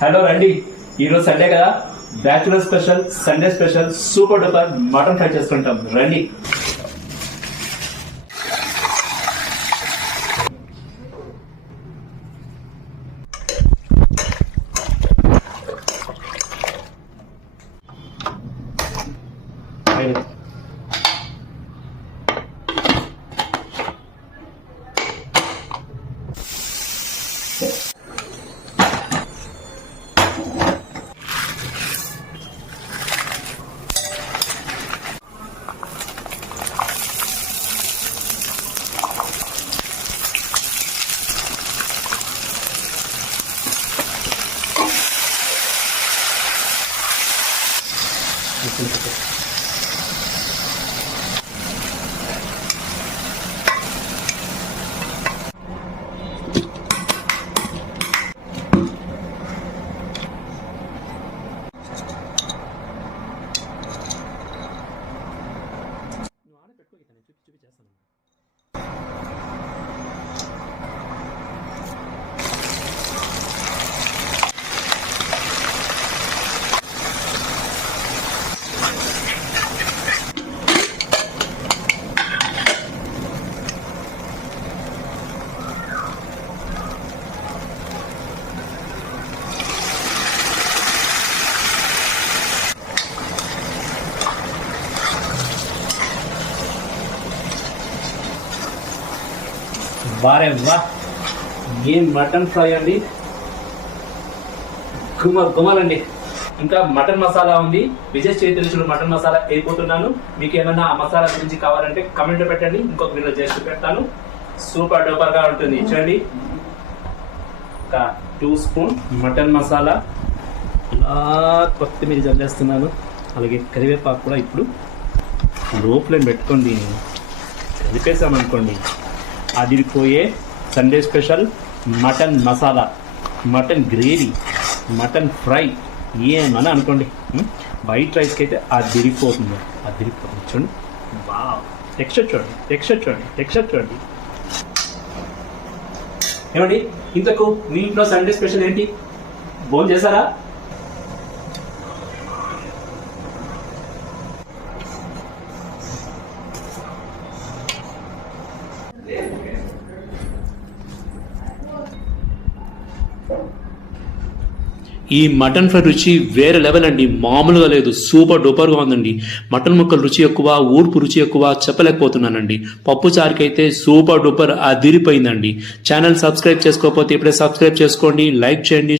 Hello రండి, ఈరోజు Sunday కదా, bachelor special, Sunday special super duper mutton fry చేసుకుంటాం. రండి. వారే వా, ఏం మటన్ ఫ్రై అండి, గుమలండి. ఇంకా మటన్ మసాలా ఉంది, విజయ్ చైతన్యుడు మటన్ మసాలా వేయిపోతున్నాను. మీకు ఏమన్నా ఆ మసాలా గురించి కావాలంటే కమెంట్ పెట్టండి, ఇంకొక వీడియో చేసి పెడతాను. సూపర్ డూపర్ గా ఉంటుంది. చూడండి, ఒక 2 స్పూన్ మటన్ మసాలా, కొత్తిమీర చల్లేస్తున్నాను. అలాగే కరివేపాకు కూడా ఇప్పుడు లో ఫ్లేమ్ పెట్టుకోండి, కలిపేసామనుకోండి అదిరిపోయే Sunday special mutton masala, mutton gravy, mutton fry ఏమని అనుకోండి. వైట్ రైస్కి అయితే అదిరిపోతుంది. చూడండి, వావ్, టెక్స్చర్ చూడండి. ఏమండి, ఇంతకు మీ ఇంట్లో సండే స్పెషల్ ఏంటి? భోజనం చేశారా? ఈ మటన్ ఫ్రై రుచి వేరే లెవెల్ అండి, మామూలుగా లేదు, సూపర్ డూపర్గా ఉందండి. మటన్ ముక్కలు రుచి ఎక్కువ, ఊర్పు రుచి ఎక్కువ, చెప్పలేకపోతున్నానండి. పప్పు చారుకి అయితే సూపర్ డూపర్ అదిరిపోయిందండి. ఛానల్ సబ్స్క్రైబ్ చేసుకోకపోతే ఇప్పుడే సబ్స్క్రైబ్ చేసుకోండి, లైక్ చేయండి.